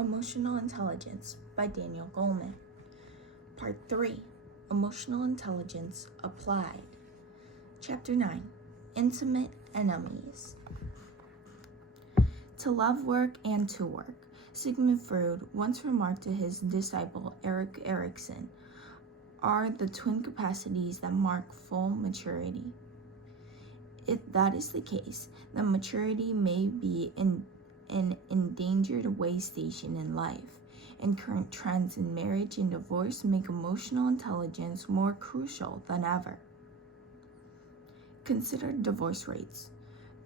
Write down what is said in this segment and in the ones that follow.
Emotional Intelligence by Daniel Goleman. Part 3, Emotional Intelligence Applied. Chapter 9, Intimate Enemies. To love work and to work. Sigmund Freud once remarked to his disciple Erik Erikson, are the twin capacities that mark full maturity. If that is the case, then maturity may be in an endangered way station in life, and current trends in marriage and divorce make emotional intelligence more crucial than ever. Consider divorce rates.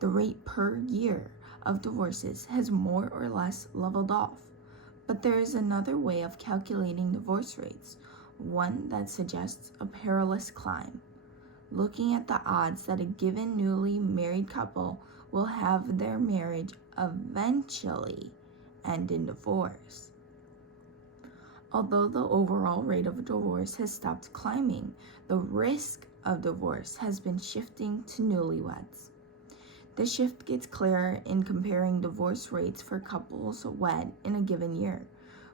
The rate per year of divorces has more or less leveled off, but there is another way of calculating divorce rates, one that suggests a perilous climb. Looking at the odds that a given newly married couple will have their marriage eventually end in divorce. Although the overall rate of divorce has stopped climbing, the risk of divorce has been shifting to newlyweds. The shift gets clearer in comparing divorce rates for couples wed in a given year.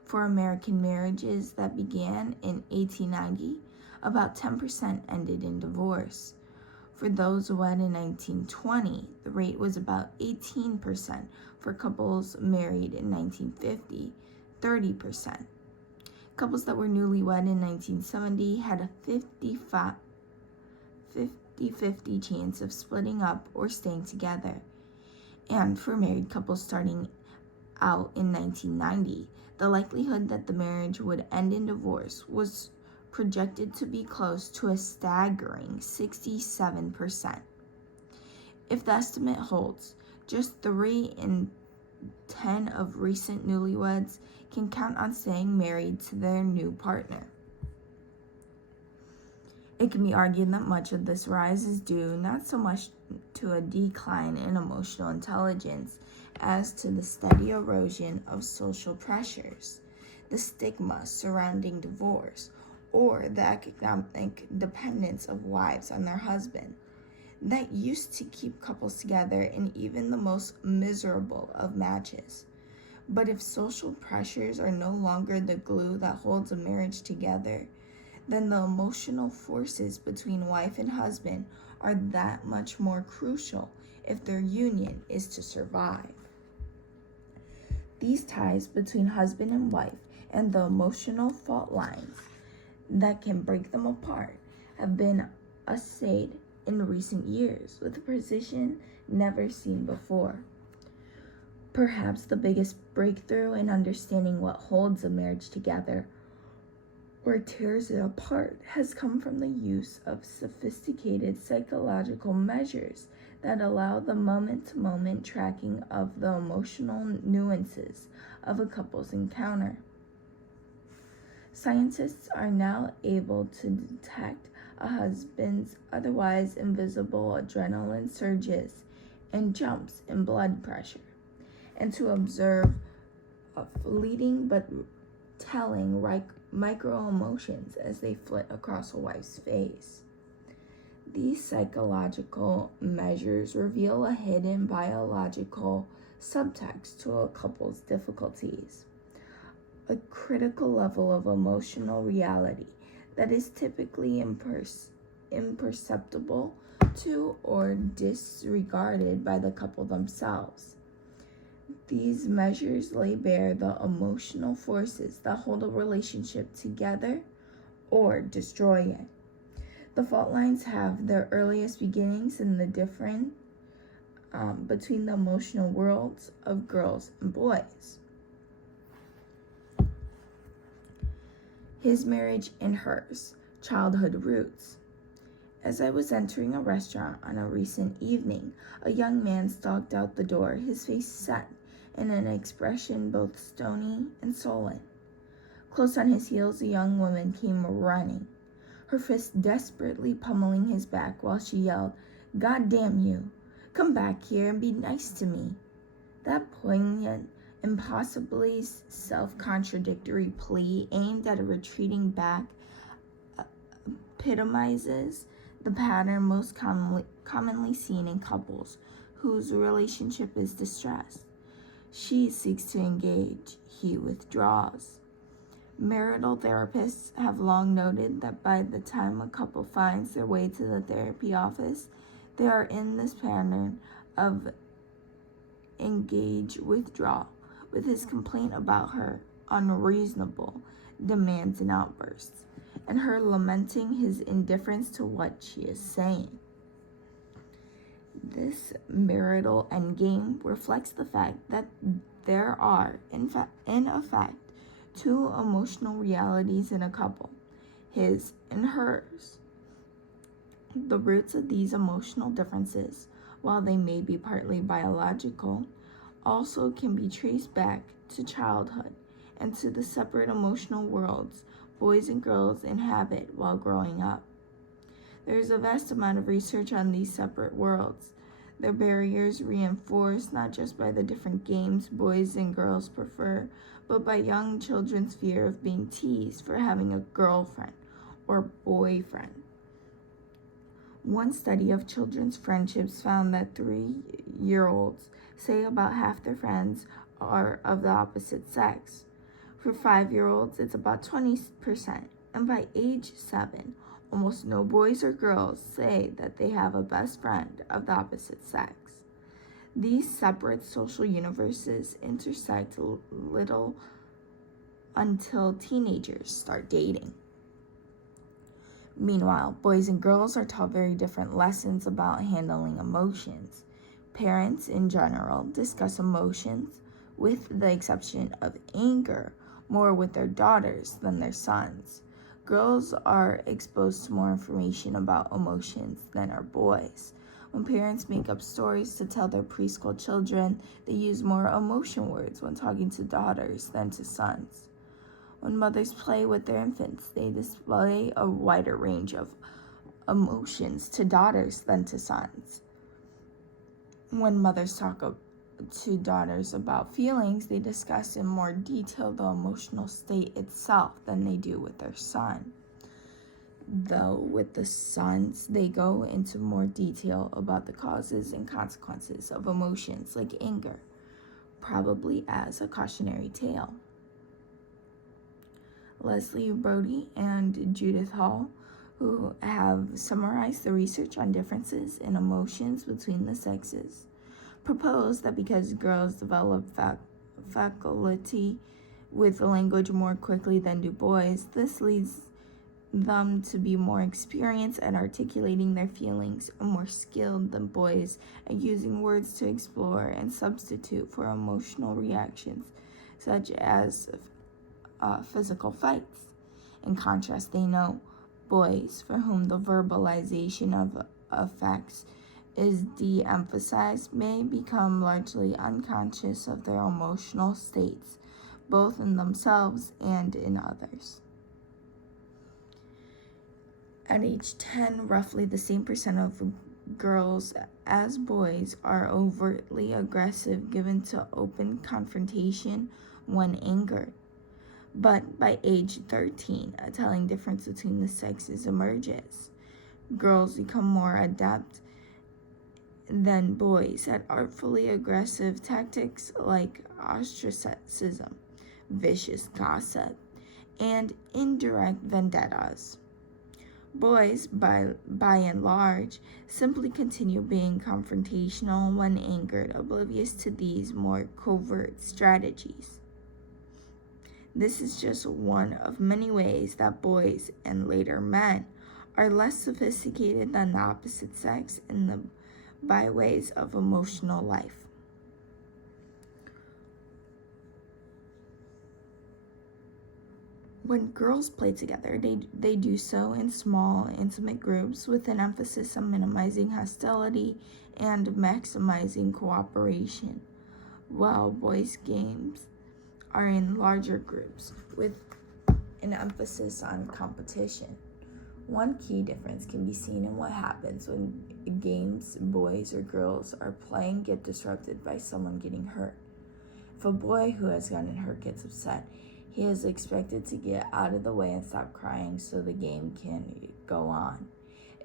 For American marriages that began in 1890, about 10% ended in divorce. For those wed in 1920, the rate was about 18%. For couples married in 1950, 30%. Couples that were newlywed in 1970 had a 50-50 chance of splitting up or staying together. And for married couples starting out in 1990, the likelihood that the marriage would end in divorce was projected to be close to a staggering 67%. If the estimate holds, just 3 in 10 of recent newlyweds can count on staying married to their new partner. It can be argued that much of this rise is due not so much to a decline in emotional intelligence as to the steady erosion of social pressures, the stigma surrounding divorce, or the economic dependence of wives on their husband that used to keep couples together in even the most miserable of matches. But if social pressures are no longer the glue that holds a marriage together, then the emotional forces between wife and husband are that much more crucial if their union is to survive. These ties between husband and wife and the emotional fault lines that can break them apart have been assayed in recent years with a precision never seen before. Perhaps the biggest breakthrough in understanding what holds a marriage together or tears it apart has come from the use of sophisticated psychological measures that allow the moment-to-moment tracking of the emotional nuances of a couple's encounter. Scientists are now able to detect a husband's otherwise invisible adrenaline surges and jumps in blood pressure, and to observe fleeting but telling micro-emotions as they flit across a wife's face. These psychological measures reveal a hidden biological subtext to a couple's difficulties, a critical level of emotional reality that is typically imperceptible to or disregarded by the couple themselves. These measures lay bare the emotional forces that hold a relationship together or destroy it. The fault lines have their earliest beginnings in the difference between the emotional worlds of girls and boys. His marriage and hers, childhood roots. As I was entering a restaurant on a recent evening, a young man stalked out the door, his face set in an expression both stony and sullen. Close on his heels, a young woman came running, her fist desperately pummeling his back while she yelled, "God damn you! Come back here and be nice to me." That poignant, impossibly self-contradictory plea aimed at a retreating back epitomizes the pattern most commonly seen in couples whose relationship is distressed. She seeks to engage, he withdraws. Marital therapists have long noted that by the time a couple finds their way to the therapy office, they are in this pattern of engage, withdraw, with his complaint about her unreasonable demands and outbursts, and her lamenting his indifference to what she is saying. This marital endgame reflects the fact that there are, in effect, two emotional realities in a couple, his and hers. The roots of these emotional differences, while they may be partly biological, also can be traced back to childhood and to the separate emotional worlds boys and girls inhabit while growing up. There is a vast amount of research on these separate worlds, their barriers reinforced not just by the different games boys and girls prefer, but by young children's fear of being teased for having a girlfriend or boyfriend. One study of children's friendships found that 3-year-olds say about half their friends are of the opposite sex. For 5-year-olds, it's about 20%, and by age 7, almost no boys or girls say that they have a best friend of the opposite sex. These separate social universes intersect little until teenagers start dating. Meanwhile, boys and girls are taught very different lessons about handling emotions. Parents, in general, discuss emotions, with the exception of anger, more with their daughters than their sons. Girls are exposed to more information about emotions than are boys. When parents make up stories to tell their preschool children, they use more emotion words when talking to daughters than to sons. When mothers play with their infants, they display a wider range of emotions to daughters than to sons. When mothers talk to daughters about feelings, they discuss in more detail the emotional state itself than they do with their son. Though with the sons, they go into more detail about the causes and consequences of emotions like anger, probably as a cautionary tale. Leslie Brody and Judith Hall, who have summarized the research on differences in emotions between the sexes, propose that because girls develop faculty with language more quickly than do boys, this leads them to be more experienced at articulating their feelings and more skilled than boys at using words to explore and substitute for emotional reactions, such as physical fights. In contrast, they know boys, for whom the verbalization of affects is de-emphasized, may become largely unconscious of their emotional states, both in themselves and in others. At age 10, roughly the same percent of girls as boys are overtly aggressive, given to open confrontation when angered. But by age 13, a telling difference between the sexes emerges. Girls become more adept than boys at artfully aggressive tactics like ostracism, vicious gossip, and indirect vendettas. Boys, by and large, simply continue being confrontational when angered, oblivious to these more covert strategies. This is just one of many ways that boys, and later men, are less sophisticated than the opposite sex in the byways of emotional life. When girls play together, they do so in small, intimate groups with an emphasis on minimizing hostility and maximizing cooperation, while boys' games are in larger groups with an emphasis on competition. One key difference can be seen in what happens when games boys or girls are playing get disrupted by someone getting hurt. If a boy who has gotten hurt gets upset, he is expected to get out of the way and stop crying so the game can go on.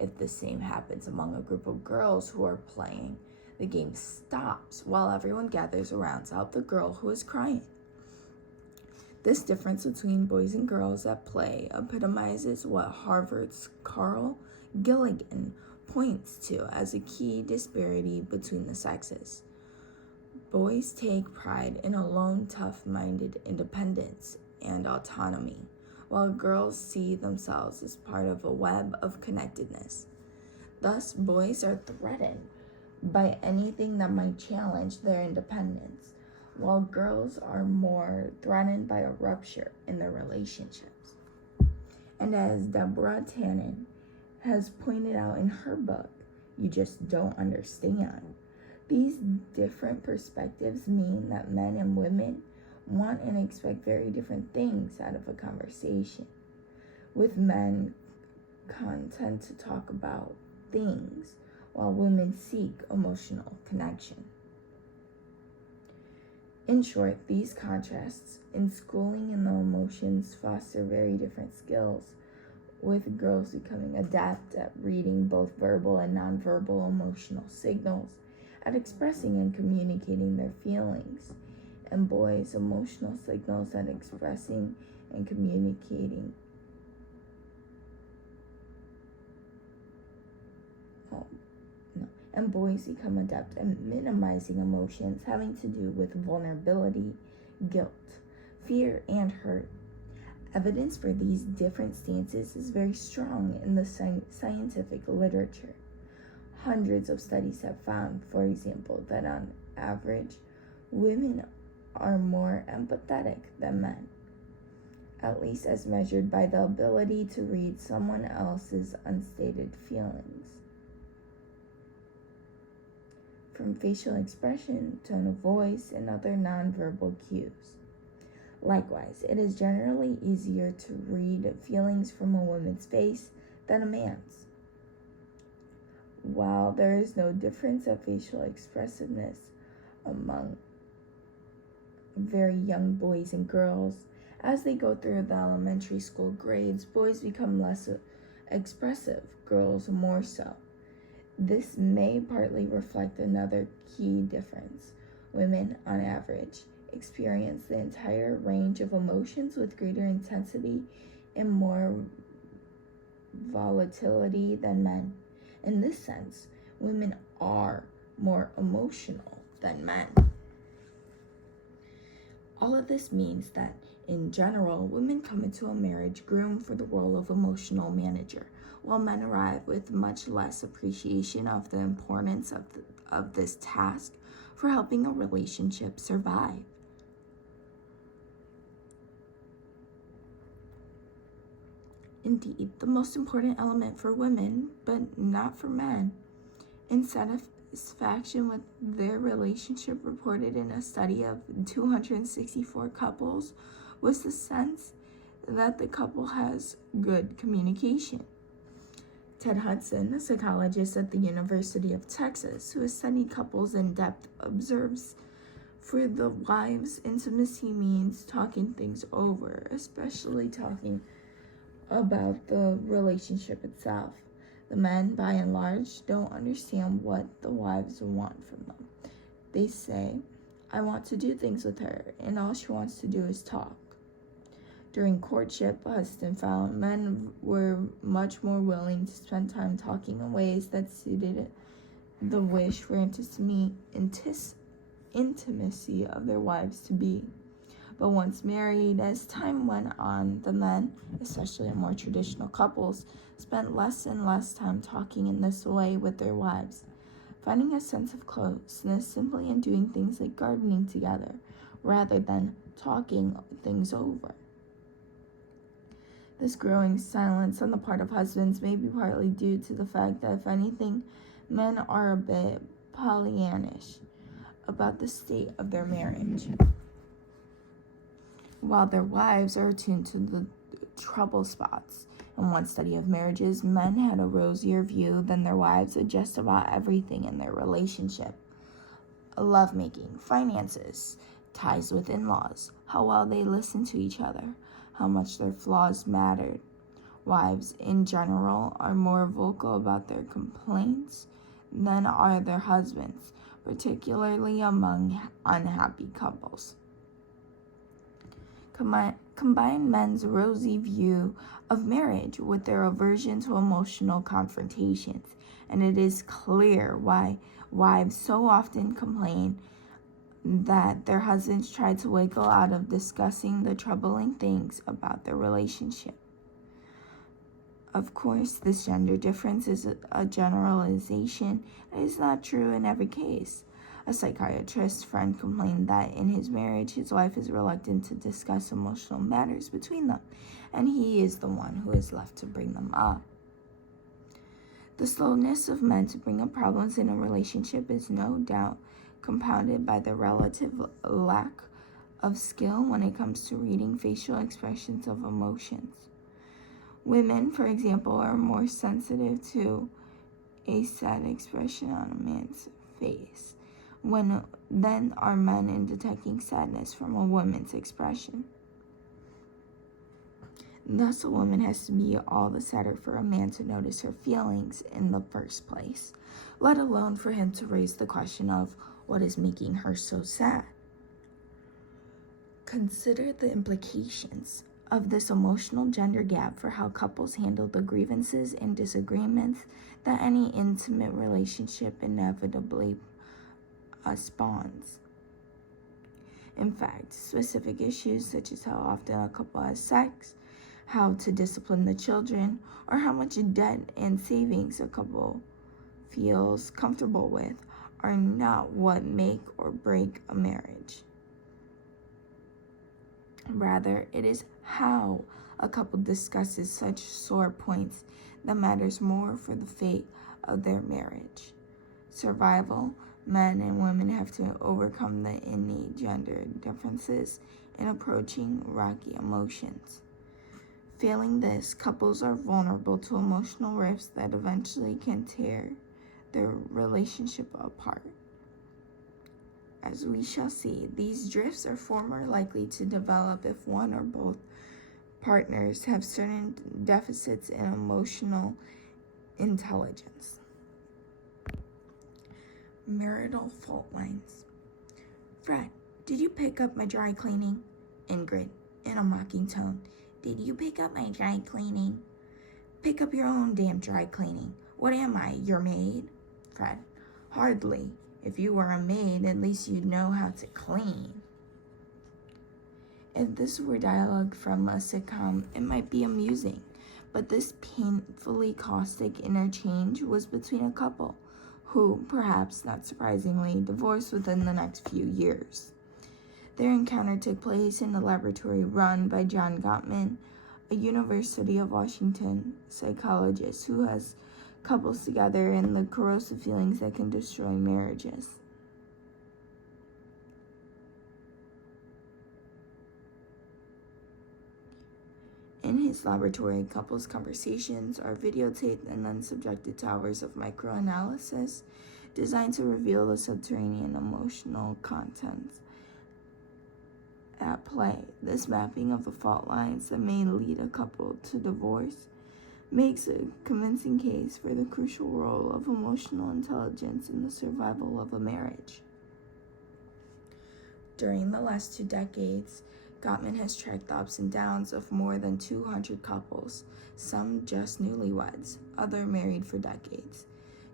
If the same happens among a group of girls who are playing, The game stops while everyone gathers around to help the girl who is crying. This difference between boys and girls at play epitomizes what Harvard's Carl Gilligan points to as a key disparity between the sexes. Boys take pride in a lone, tough-minded independence and autonomy, while girls see themselves as part of a web of connectedness. Thus, boys are threatened by anything that might challenge their independence, while girls are more threatened by a rupture in their relationships. And as Deborah Tannen has pointed out in her book, You Just Don't Understand, these different perspectives mean that men and women want and expect very different things out of a conversation, with men content to talk about things, while women seek emotional connection. In short, these contrasts in schooling and the emotions foster very different skills, with girls becoming adept at reading both verbal and nonverbal emotional signals, at expressing and communicating their feelings, and boys' emotional signals at expressing and communicating and boys become adept at minimizing emotions having to do with vulnerability, guilt, fear, and hurt. Evidence for these different stances is very strong in the scientific literature. Hundreds of studies have found, for example, that on average, women are more empathetic than men, at least as measured by the ability to read someone else's unstated feelings. From facial expression, tone of voice, and other nonverbal cues. Likewise, it is generally easier to read feelings from a woman's face than a man's. While there is no difference of facial expressiveness among very young boys and girls, as they go through the elementary school grades, boys become less expressive, girls more so. This may partly reflect another key difference. Women, on average, experience the entire range of emotions with greater intensity and more volatility than men. In this sense, women are more emotional than men. All of this means that, in general, women come into a marriage groomed for the role of emotional manager, while men arrive with much less appreciation of the importance of this task for helping a relationship survive. Indeed, the most important element for women, but not for men, in satisfaction with their relationship reported in a study of 264 couples, was the sense that the couple has good communication. Ted Hudson, a psychologist at the University of Texas who has studied couples in depth, observes for the wives, intimacy means talking things over, especially talking about the relationship itself. The men, by and large, don't understand what the wives want from them. They say, I want to do things with her, and all she wants to do is talk. During courtship, Hudson found men were much more willing to spend time talking in ways that suited the wish for intimacy of their wives to be. But once married, as time went on, the men, especially in more traditional couples, spent less and less time talking in this way with their wives, finding a sense of closeness simply in doing things like gardening together, rather than talking things over. This growing silence on the part of husbands may be partly due to the fact that, if anything, men are a bit Pollyannish about the state of their marriage, while their wives are attuned to the trouble spots. In one study of marriages, men had a rosier view than their wives of just about everything in their relationship. Lovemaking, finances, ties with in-laws, how well they listened to each other, how much their flaws mattered. Wives, in general, are more vocal about their complaints than are their husbands, particularly among unhappy couples. Combine men's rosy view of marriage with their aversion to emotional confrontations, and it is clear why wives so often complain that their husbands try to wiggle out of discussing the troubling things about their relationship. Of course, this gender difference is a generalization. It is not true in every case. A psychiatrist friend complained that in his marriage, his wife is reluctant to discuss emotional matters between them, and he is the one who is left to bring them up. The slowness of men to bring up problems in a relationship is no doubt compounded by the relative lack of skill when it comes to reading facial expressions of emotions. Women, for example, are more sensitive to a sad expression on a man's face than are men in detecting sadness from a woman's expression. Thus, a woman has to be all the sadder for a man to notice her feelings in the first place, let alone for him to raise the question of what is making her so sad. Consider the implications of this emotional gender gap for how couples handle the grievances and disagreements that any intimate relationship inevitably spawns. In fact, specific issues such as how often a couple has sex, how to discipline the children, or how much debt and savings a couple feels comfortable with are not what make or break a marriage. Rather, it is how a couple discusses such sore points that matters more for the fate of their marriage. Survival, men and women have to overcome the innate gender differences in approaching rocky emotions. Failing this, couples are vulnerable to emotional rifts that eventually can tear their relationship apart. As we shall see, these drifts are far more likely to develop if one or both partners have certain deficits in emotional intelligence. Marital fault lines. Fred, did you pick up my dry cleaning? Ingrid, in a mocking tone. Did you pick up my dry cleaning? Pick up your own damn dry cleaning. What am I, your maid? Fred, hardly. If you were a maid, at least you'd know how to clean. If this were dialogue from a sitcom, it might be amusing, but this painfully caustic interchange was between a couple who, perhaps not surprisingly, divorced within the next few years. Their encounter took place in a laboratory run by John Gottman, a University of Washington psychologist who has couples together in the corrosive feelings that can destroy marriages. In his laboratory, couples' conversations are videotaped and then subjected to hours of microanalysis designed to reveal the subterranean emotional contents at play. This mapping of the fault lines that may lead a couple to divorce makes a convincing case for the crucial role of emotional intelligence in the survival of a marriage. During the last 2 decades, Gottman has tracked the ups and downs of more than 200 couples, some just newlyweds, others married for decades.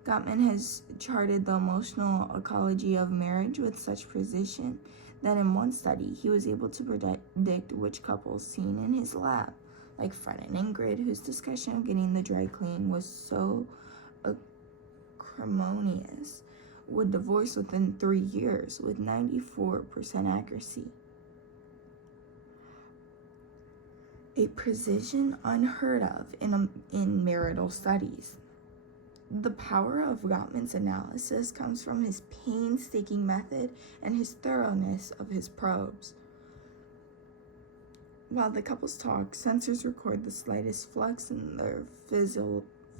Gottman has charted the emotional ecology of marriage with such precision that in one study he was able to predict which couples seen in his lab, like Fred and Ingrid, whose discussion of getting the dry clean was so acrimonious, would divorce within 3 years with 94% accuracy. A precision unheard of in marital studies. The power of Gottman's analysis comes from his painstaking method and his thoroughness of his probes. While the couples talk, sensors record the slightest flux in their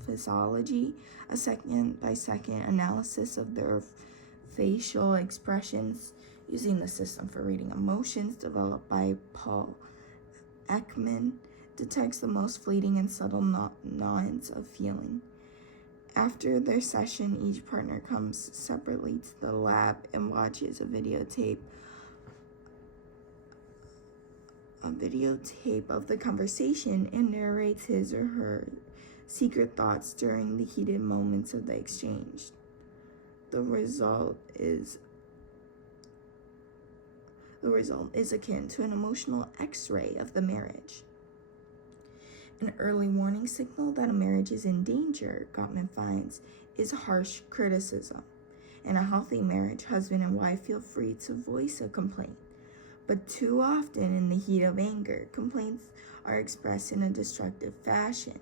physiology, a second-by-second analysis of their facial expressions using the system for reading emotions developed by Paul Ekman detects the most fleeting and subtle nuance of feeling. After their session, each partner comes separately to the lab and watches a videotape of the conversation and narrates his or her secret thoughts during the heated moments of the exchange. The result is akin to an emotional X-ray of the marriage. An early warning signal that a marriage is in danger, Gottman finds, is harsh criticism. In a healthy marriage, husband and wife feel free to voice a complaint. But too often, in the heat of anger, complaints are expressed in a destructive fashion,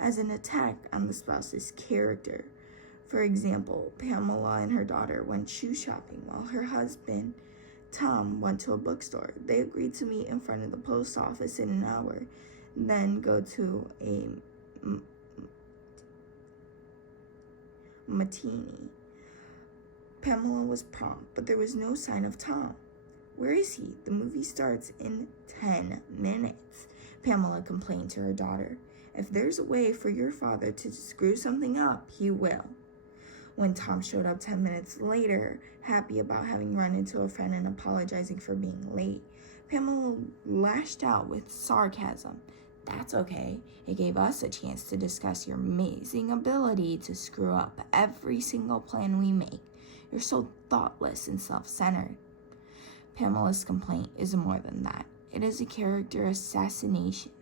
as an attack on the spouse's character. For example, Pamela and her daughter went shoe shopping while her husband, Tom, went to a bookstore. They agreed to meet in front of the post office in an hour, then go to a matinee. Pamela was prompt, but there was no sign of Tom. Where is he? The movie starts in 10 minutes, Pamela complained to her daughter. If there's a way for your father to screw something up, he will. When Tom showed up 10 minutes later, happy about having run into a friend and apologizing for being late, Pamela lashed out with sarcasm. That's okay. It gave us a chance to discuss your amazing ability to screw up every single plan we make. You're so thoughtless and self-centered. Pamela's complaint is more than that. It is a character assassination,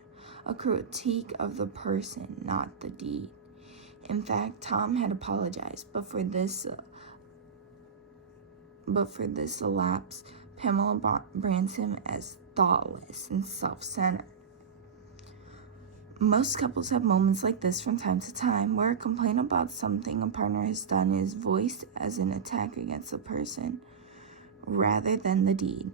a critique of the person, not the deed. In fact, Tom had apologized, but for this lapse, Pamela brands him as thoughtless and self-centered. Most couples have moments like this from time to time, where a complaint about something a partner has done is voiced as an attack against the person rather than the deed.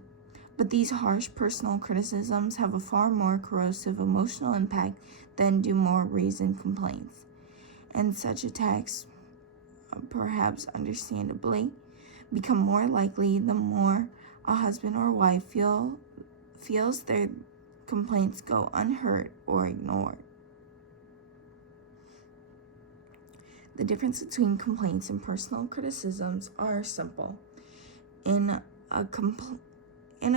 But these harsh personal criticisms have a far more corrosive emotional impact than do more reasoned complaints. And such attacks, perhaps understandably, become more likely the more a husband or wife feels their complaints go unheard or ignored. The difference between complaints and personal criticisms are simple. In a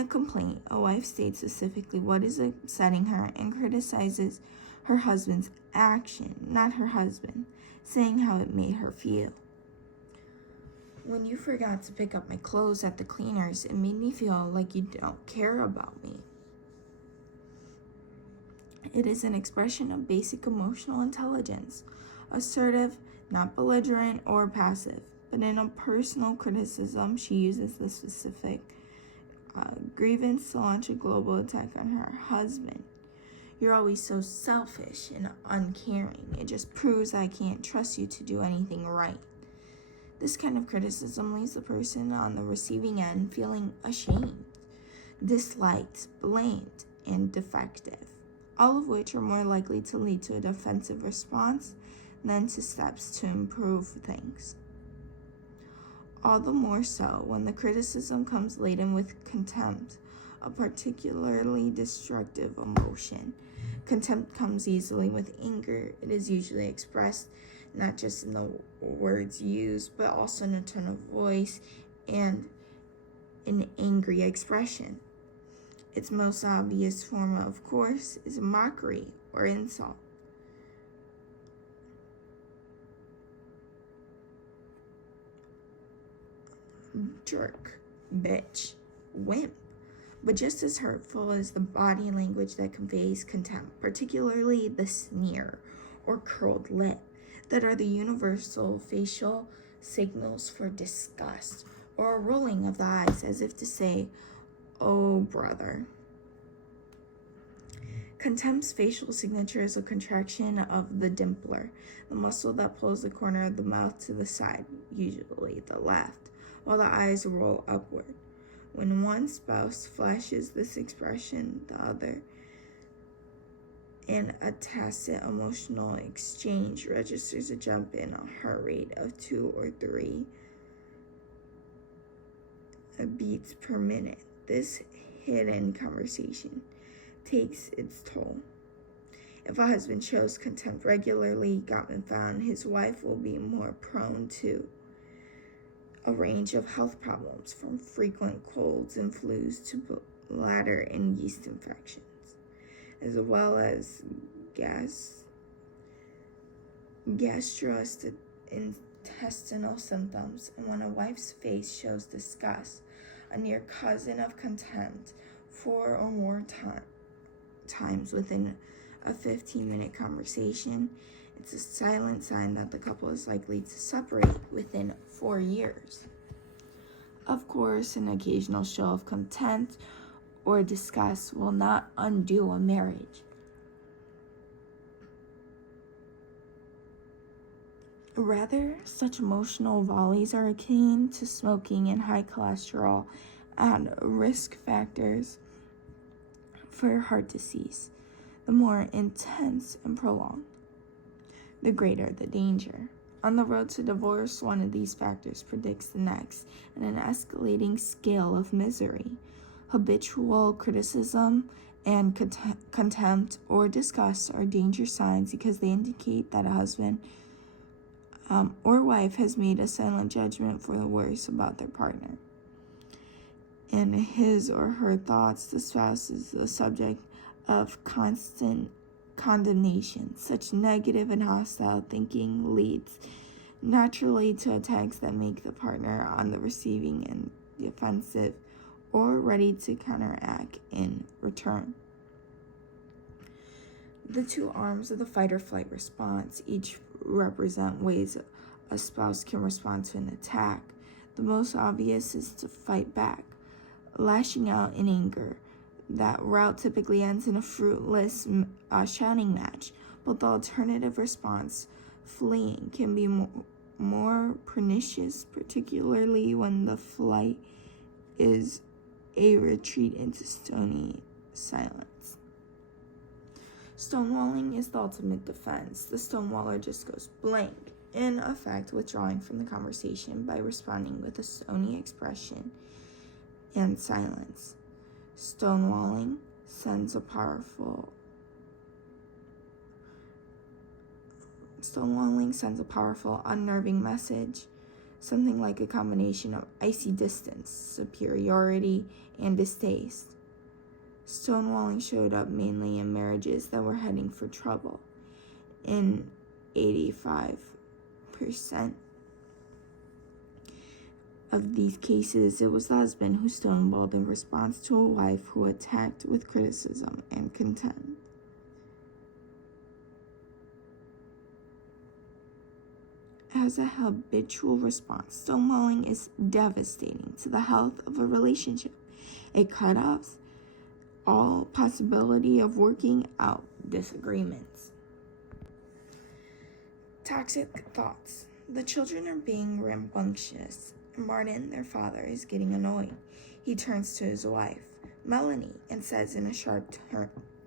complaint, a wife states specifically what is upsetting her and criticizes her husband's action, not her husband, saying how it made her feel. When you forgot to pick up my clothes at the cleaners, it made me feel like you don't care about me. It is an expression of basic emotional intelligence, assertive, not belligerent or passive. But in a personal criticism, she uses the specific grievance to launch a global attack on her husband. You're always so selfish and uncaring. It just proves I can't trust you to do anything right. This kind of criticism leaves the person on the receiving end feeling ashamed, disliked, blamed, and defective, all of which are more likely to lead to a defensive response than to steps to improve things. All the more so when the criticism comes laden with contempt, a particularly destructive emotion. Contempt comes easily with anger. It is usually expressed not just in the words used, but also in a tone of voice and an angry expression. Its most obvious form, of course, is mockery or insult. Jerk, bitch, wimp. But just as hurtful is the body language that conveys contempt, particularly the sneer or curled lip, that are the universal facial signals for disgust, or a rolling of the eyes as if to say, "Oh, brother." Contempt's facial signature is a contraction of the dimpler, the muscle that pulls the corner of the mouth to the side, usually the left, while the eyes roll upward. When one spouse flashes this expression, the other, and a tacit emotional exchange registers a jump in a heart rate of 2 or 3 beats per minute. This hidden conversation takes its toll. If a husband shows contempt regularly, Gottman found his wife will be more prone to a range of health problems, from frequent colds and flus to bladder and yeast infections, as well as gastrointestinal symptoms. And when a wife's face shows disgust, a near cousin of contempt, 4 or more times within a 15-minute conversation, it's a silent sign that the couple is likely to separate within 4 years. Of course, an occasional show of contempt or disgust will not undo a marriage. Rather, such emotional volleys are akin to smoking and high cholesterol and risk factors for heart disease. The more intense and prolonged, the greater the danger. On the road to divorce, one of these factors predicts the next in an escalating scale of misery. Habitual criticism and contempt or disgust are danger signs because they indicate that a husband or wife has made a silent judgment for the worse about their partner. In his or her thoughts, the spouse is the subject of constant condemnation. Such negative and hostile thinking leads naturally to attacks that make the partner on the receiving end defensive or ready to counteract in return. The two arms of the fight or flight response each represent ways a spouse can respond to an attack. The most obvious is to fight back, lashing out in anger. That route typically ends in a fruitless shouting match, but the alternative response, fleeing, can be more pernicious, particularly when the flight is a retreat into stony silence. Stonewalling is the ultimate defense. The stonewaller just goes blank, in effect withdrawing from the conversation by responding with a stony expression and silence. Stonewalling sends a powerful unnerving message, something like a combination of icy distance, superiority, and distaste. Stonewalling showed up mainly in marriages that were heading for trouble. In 85% of these cases, it was the husband who stonewalled in response to a wife who attacked with criticism and contempt. As a habitual response, stonewalling is devastating to the health of a relationship. It cut off all possibility of working out disagreements. Toxic thoughts. The children are being rambunctious. Martin, their father, is getting annoyed. He turns to his wife, Melanie, and says in a sharp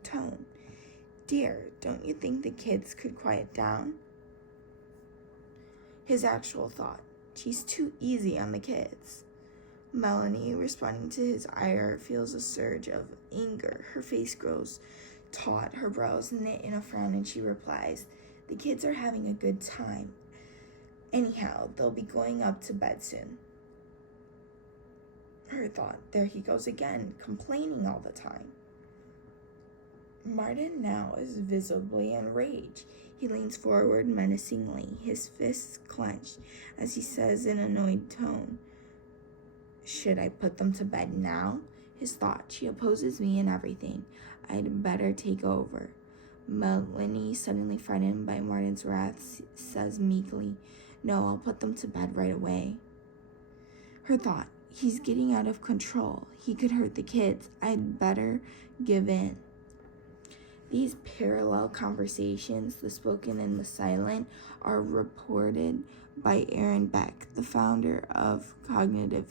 tone, "Dear, don't you think the kids could quiet down?" His actual thought, "She's too easy on the kids." Melanie, responding to his ire, feels a surge of anger. Her face grows taut, her brows knit in a frown, and she replies, "The kids are having a good time. Anyhow, they'll be going up to bed soon." Her thought, "There he goes again, complaining all the time." Martin now is visibly enraged. He leans forward menacingly, his fists clenched, as he says in an annoyed tone, "Should I put them to bed now?" His thought, "She opposes me in everything. I'd better take over." Melanie, suddenly frightened by Martin's wrath, says meekly, "No, I'll put them to bed right away." Her thought, "He's getting out of control. He could hurt the kids. I'd better give in." These parallel conversations, the spoken and the silent, are reported by Aaron Beck, the founder of cognitive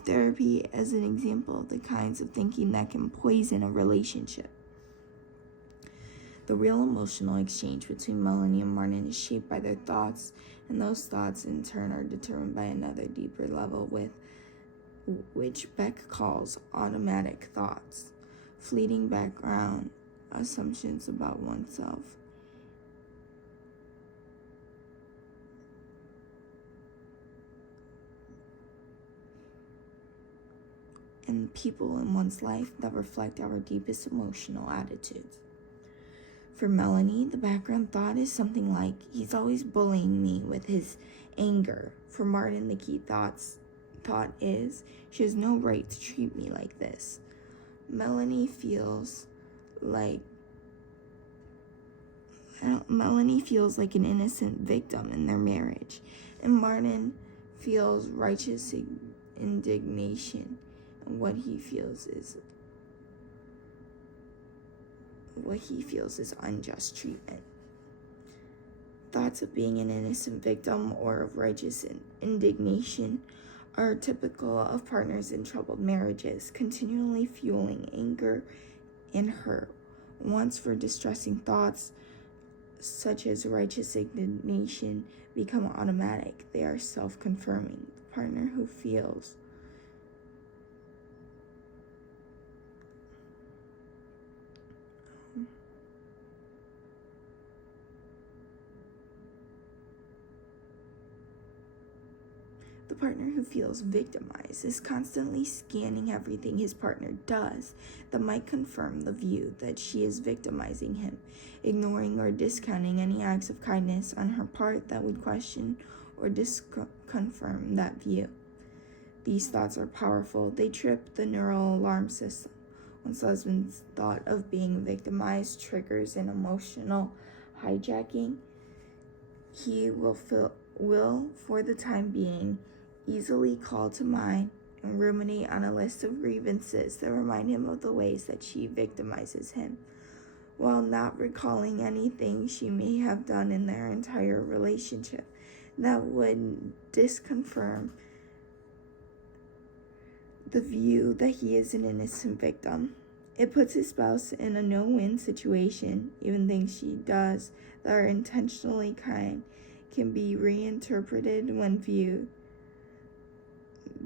therapy, as an example of the kinds of thinking that can poison a relationship. The real emotional exchange between Melanie and Martin is shaped by their thoughts, and those thoughts in turn are determined by another deeper level, which Beck calls automatic thoughts. fleeting background assumptions about oneself. And people in one's life that reflect our deepest emotional attitudes. For Melanie, the background thought is something like, he's always bullying me with his anger. For Martin, the key thought is, she has no right to treat me like this. Melanie feels like an innocent victim in their marriage, and Martin feels righteous indignation, and what he feels is unjust treatment. Thoughts of being an innocent victim or of righteous indignation are typical of partners in troubled marriages, continually fueling anger and hurt. Wants for distressing thoughts, such as righteous indignation, become automatic. They are self-confirming. The partner who feels victimized is constantly scanning everything his partner does that might confirm the view that she is victimizing him, ignoring or discounting any acts of kindness on her part that would question or disconfirm that view. These thoughts are powerful. They trip the neural alarm system. Once husband's thought of being victimized triggers an emotional hijacking, he will, for the time being, easily call to mind and ruminate on a list of grievances that remind him of the ways that she victimizes him, while not recalling anything she may have done in their entire relationship that would disconfirm the view that he is an innocent victim. It puts his spouse in a no-win situation. Even things she does that are intentionally kind can be reinterpreted when viewed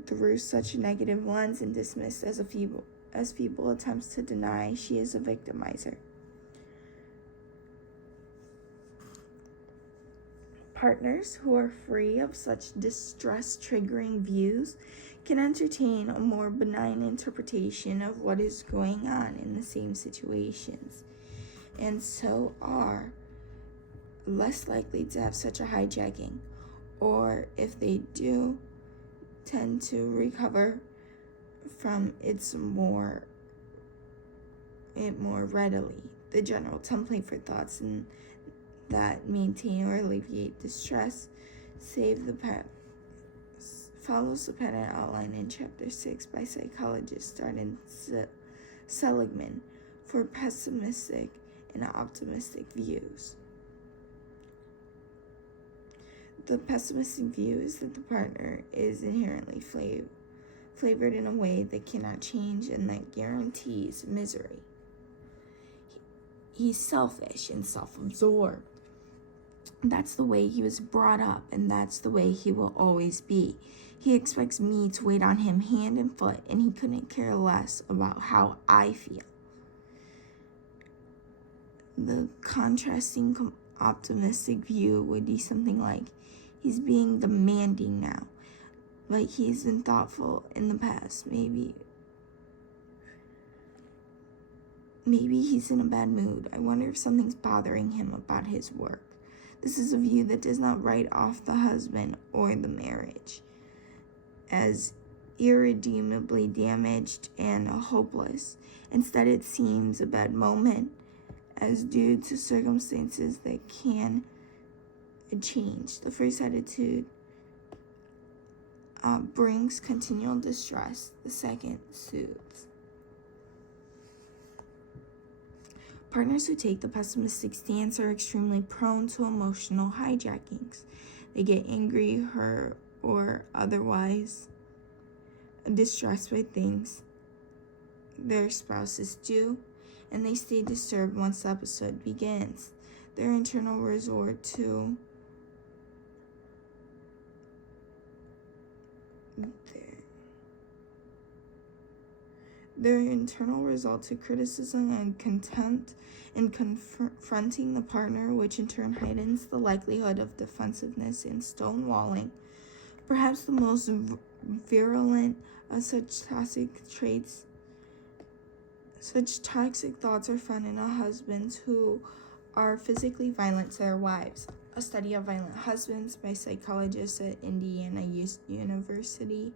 through such a negative lens and dismissed as feeble attempts to deny she is a victimizer. Partners who are free of such distress-triggering views can entertain a more benign interpretation of what is going on in the same situations, and so are less likely to have such a hijacking, or if they do, tend to recover from it more readily. The general template for thoughts that maintain or alleviate distress follows the pattern outlined in Chapter 6 by psychologist Darden Seligman for pessimistic and optimistic views. The pessimistic view is that the partner is inherently flavored in a way that cannot change and that guarantees misery. He's selfish and self-absorbed. That's the way he was brought up, and that's the way he will always be. He expects me to wait on him hand and foot, and he couldn't care less about how I feel. The contrasting optimistic view would be something like, he's being demanding now, like he's been thoughtful in the past. Maybe he's in a bad mood. I wonder if something's bothering him about his work. This is a view that does not write off the husband or the marriage as irredeemably damaged and hopeless. Instead, it seems a bad moment as due to circumstances that can change. The first attitude brings continual distress. The second soothes. Partners who take the pessimistic stance are extremely prone to emotional hijackings. They get angry, hurt, or otherwise distressed by things their spouses do, and they stay disturbed once the episode begins. Their internal resort to Their internal result to criticism and contempt in confronting the partner, which in turn heightens the likelihood of defensiveness and stonewalling. Perhaps the most virulent of such toxic traits, such toxic thoughts are found in husbands who are physically violent to their wives. A study of violent husbands by psychologists at Indiana University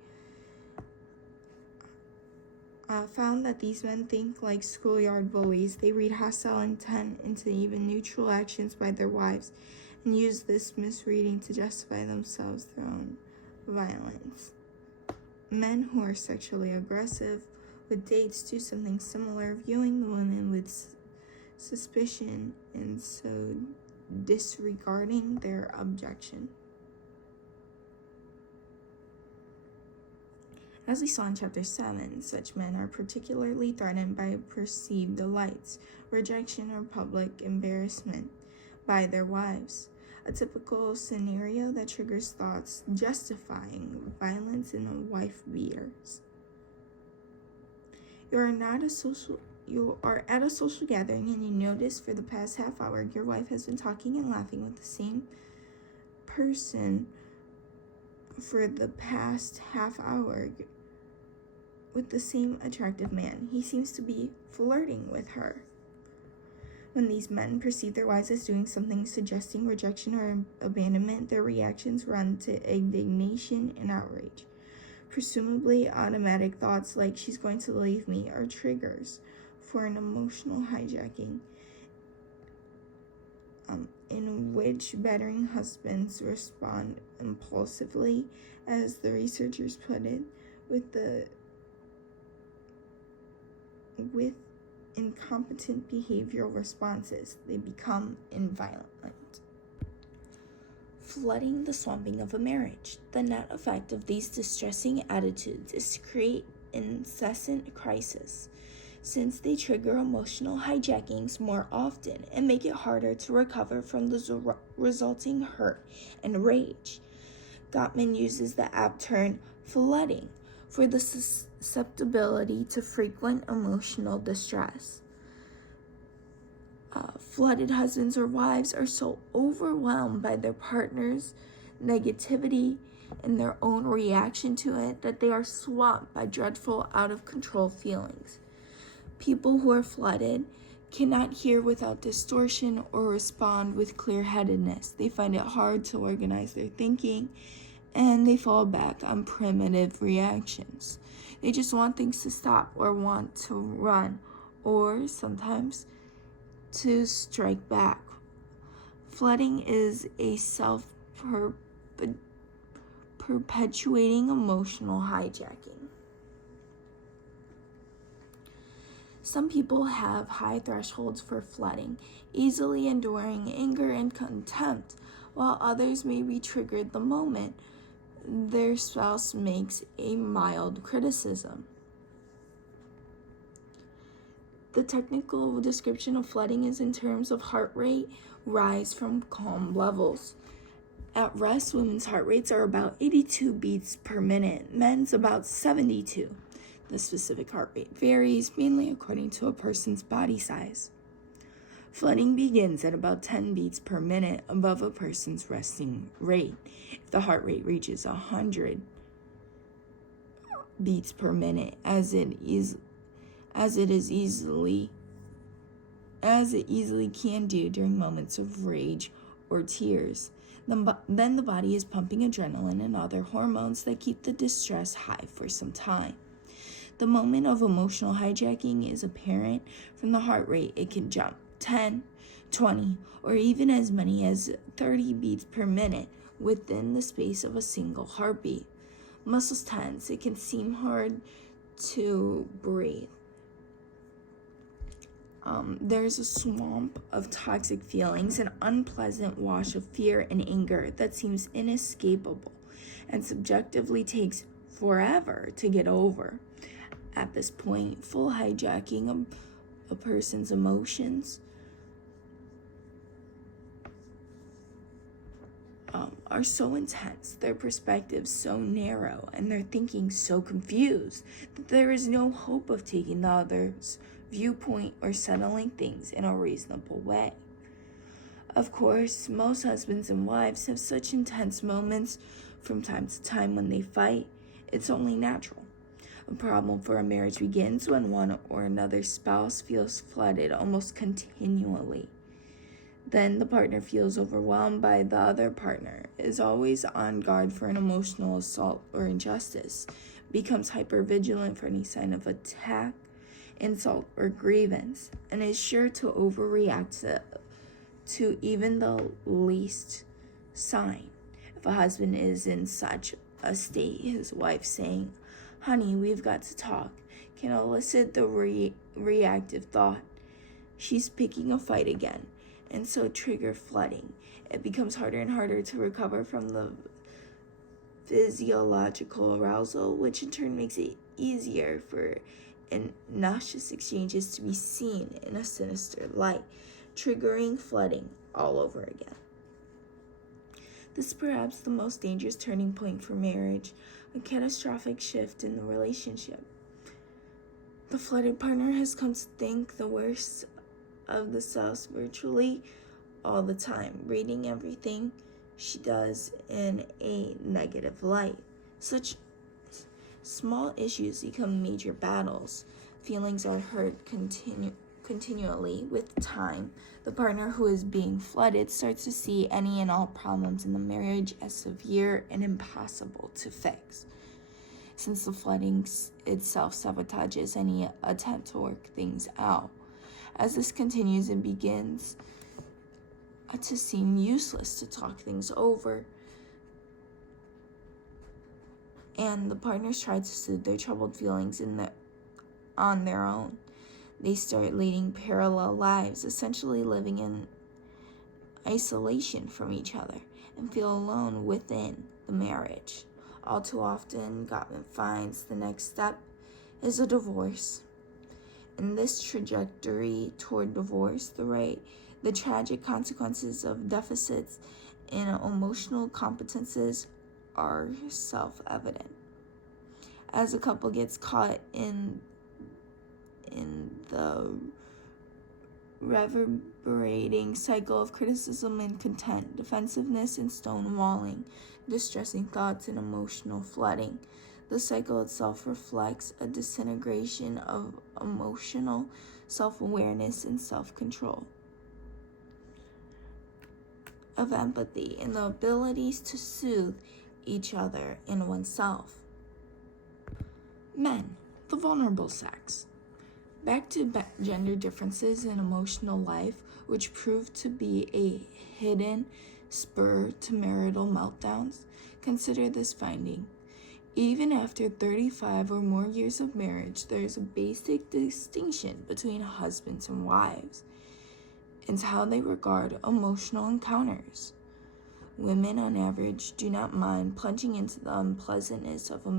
found that these men think like schoolyard bullies. They read hostile intent into even neutral actions by their wives and use this misreading to justify themselves their own violence. Men who are sexually aggressive with dates do something similar, viewing the women with suspicion and so disregarding their objection. As we saw in Chapter 7, such men are particularly threatened by perceived delights, rejection, or public embarrassment by their wives. A typical scenario that triggers thoughts justifying violence in wife beaters. You are at a social gathering and you notice for the past half hour your wife has been talking and laughing with the same person for the past half hour with the same attractive man. He seems to be flirting with her. When these men perceive their wives as doing something suggesting rejection or abandonment, their reactions run to indignation and outrage. Presumably, automatic thoughts like she's going to leave me are triggers for an emotional hijacking in which battering husbands respond impulsively, as the researchers put it, with incompetent behavioral responses. They become inviolate. Flooding the swamping of a marriage. The net effect of these distressing attitudes is to create incessant crisis, since they trigger emotional hijackings more often and make it harder to recover from the resulting hurt and rage. Gottman uses the apt term flooding for the susceptibility to frequent emotional distress. Flooded husbands or wives are so overwhelmed by their partner's negativity and their own reaction to it that they are swamped by dreadful, out-of-control feelings. People who are flooded cannot hear without distortion or respond with clear-headedness. They find it hard to organize their thinking, and they fall back on primitive reactions. They just want things to stop or want to run, or sometimes to strike back. Flooding is a self-perpetuating emotional hijacking. Some people have high thresholds for flooding, easily enduring anger and contempt, while others may be triggered the moment their spouse makes a mild criticism. The technical description of flooding is in terms of heart rate rise from calm levels. At rest, women's heart rates are about 82 beats per minute, men's about 72. The specific heart rate varies mainly according to a person's body size. Flooding begins at about 10 beats per minute above a person's resting rate. If the heart rate reaches 100 beats per minute, as it easily can do during moments of rage or tears, then the body is pumping adrenaline and other hormones that keep the distress high for some time. The moment of emotional hijacking is apparent from the heart rate. It can jump 10, 20, or even as many as 30 beats per minute within the space of a single heartbeat. Muscles tense. It can seem hard to breathe. There's a swamp of toxic feelings, an unpleasant wash of fear and anger that seems inescapable and subjectively takes forever to get over. At this point, full hijacking of a person's emotions are so intense, their perspectives so narrow, and their thinking so confused that there is no hope of taking the other's viewpoint or settling things in a reasonable way. Of course, most husbands and wives have such intense moments from time to time when they fight. It's only natural. A problem for a marriage begins when one or another spouse feels flooded almost continually. Then the partner feels overwhelmed by the other partner, is always on guard for an emotional assault or injustice, becomes hypervigilant for any sign of attack, insult, or grievance, and is sure to overreact to even the least sign. If a husband is in such a state, his wife saying, "Honey, we've got to talk," can elicit the reactive thought, "She's picking a fight again," and so trigger flooding. It becomes harder and harder to recover from the physiological arousal, which in turn makes it easier for nauseous exchanges to be seen in a sinister light, triggering flooding all over again. This is perhaps the most dangerous turning point for marriage, a catastrophic shift in the relationship. The flooded partner has come to think the worst of the spouse virtually all the time, reading everything she does in a negative light. Such small issues become major battles. Feelings are hurt continually. With time, the partner who is being flooded starts to see any and all problems in the marriage as severe and impossible to fix, since the flooding itself sabotages any attempt to work things out. As this continues, it begins to seem useless to talk things over, and the partners try to soothe their troubled feelings on their own. They start leading parallel lives, essentially living in isolation from each other, and feel alone within the marriage. All too often, Goleman finds the next step is a divorce. In this trajectory toward divorce, the tragic consequences of deficits in emotional competences are self-evident. As a couple gets caught in the reverberating cycle of criticism and contempt, defensiveness and stonewalling, distressing thoughts and emotional flooding, the cycle itself reflects a disintegration of emotional self-awareness and self-control, of empathy, and the abilities to soothe each other and oneself. Men, the vulnerable sex. Back to gender differences in emotional life, which proved to be a hidden spur to marital meltdowns. Consider this finding. Even after 35 or more years of marriage, there is a basic distinction between husbands and wives. It's how they regard emotional encounters. Women, on average, do not mind plunging into the unpleasantness of a